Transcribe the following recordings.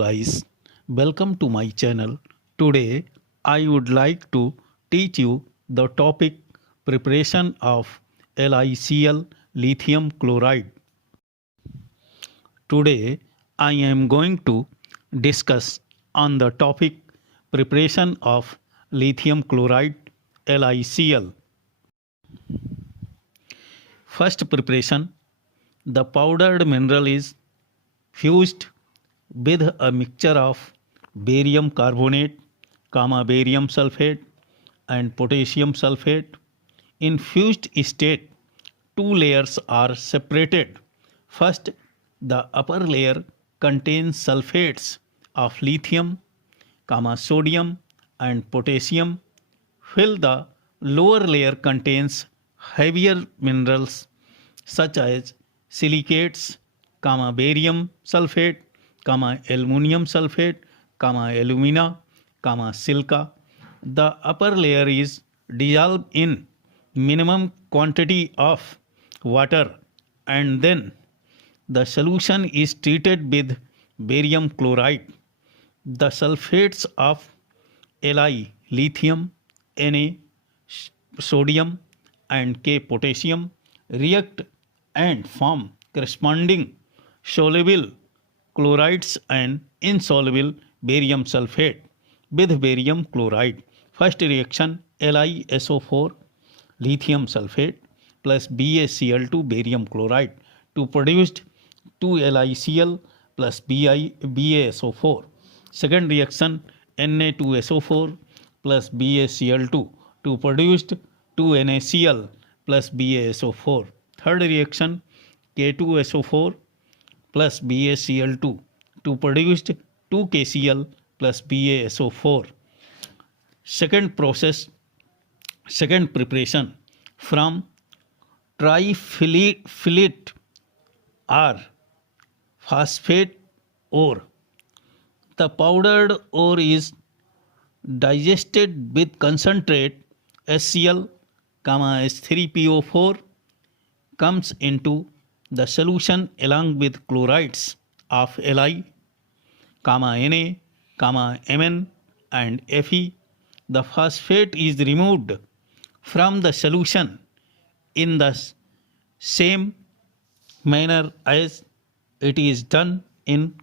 guys, welcome to my channel. Today I would like to teach you the topic preparation of LiCl lithium chloride. Today I am going to discuss on the topic preparation of lithium chloride LiCl. First preparation, the powdered mineral is fused with a mixture of barium carbonate, barium sulfate and potassium sulfate. In fused state, two layers are separated. First, the upper layer contains sulfates of lithium, sodium and potassium, while the lower layer contains heavier minerals such as silicates, barium sulfate, aluminum sulfate, alumina, silica. The upper layer is dissolved in minimum quantity of water and then the solution is treated with barium chloride. The sulfates of Li, lithium, Na, sodium and K, potassium react and form corresponding soluble chlorides and insoluble barium sulfate with barium chloride. First reaction, LiSO4 lithium sulfate plus BaCl2 barium chloride to produce 2LiCl plus BaSO4. Second reaction, Na2SO4 plus BaCl2 to produce 2NaCl plus BaSO4. Third reaction, K2SO4 plus BaCl2 to produce 2KCl plus BaSO4. Second preparation from trifilate or phosphate ore. The powdered ore is digested with concentrate HCl, H3PO4 comes into the solution along with chlorides of Li, Na, Mn and Fe. The phosphate is removed from the solution in the same manner as it is done in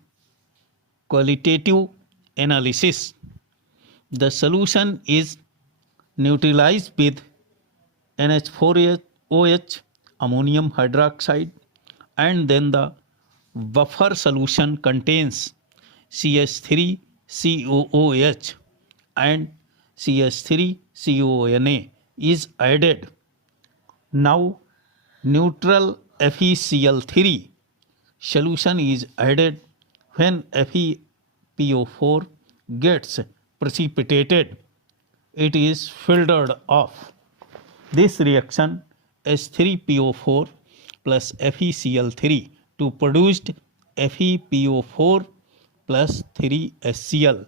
qualitative analysis. The solution is neutralized with NH4OH, ammonium hydroxide, and then the buffer solution contains CH3COOH and CH3CONA is added. Now neutral FeCl3 solution is added when FePO4 gets precipitated. It is filtered off. This reaction H3PO4 plus FeCl3 to produce FePO4 plus 3HCl.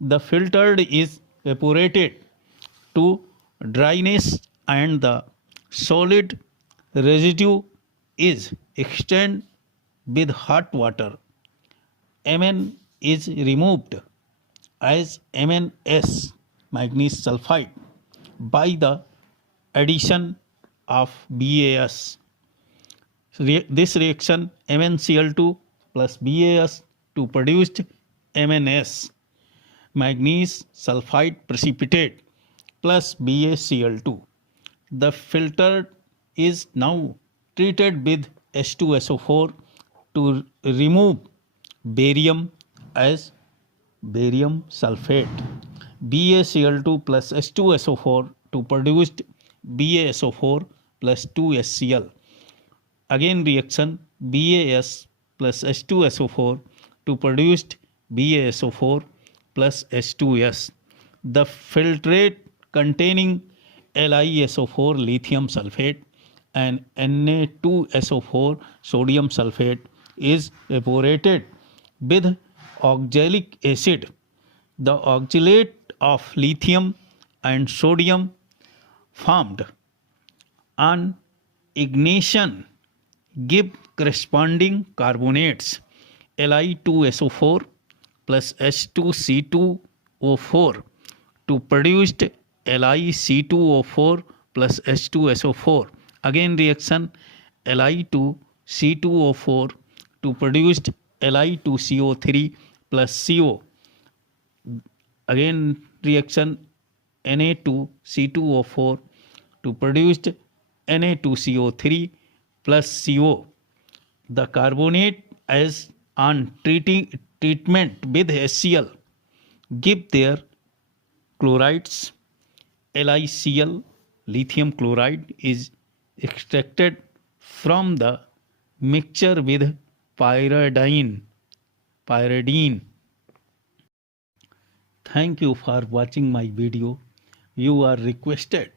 The filtered is evaporated to dryness and the solid residue is extended with hot water. Mn is removed as MnS, manganese sulfide, by the addition of BaS. This reaction MnCl2 plus BaS to produce MnS, manganese sulfide precipitate plus BaCl2. The filter is now treated with H2SO4 to remove barium as barium sulfate. BaCl2 plus H2SO4 to produce BaSO4 plus 2HCl. Again reaction BaS plus H2SO4 to produce BaSO4 plus H2S. The filtrate containing LiSO4 lithium sulfate and Na2SO4 sodium sulfate is evaporated with oxalic acid. The oxalate of lithium and sodium formed on ignition give corresponding carbonates Li2SO4 plus H2C2O4 to produced LiC2O4 plus H2SO4. Again reaction Li2C2O4 to produced Li2CO3 plus CO. Again reaction Na2C2O4 to produced Na2CO3 plus CO. The carbonate as on treatment with HCl give their chlorides. LiCl, lithium chloride, is extracted from the mixture with pyridine. Thank you for watching my video. You are requested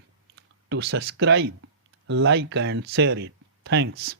to subscribe, like and share it. Thanks.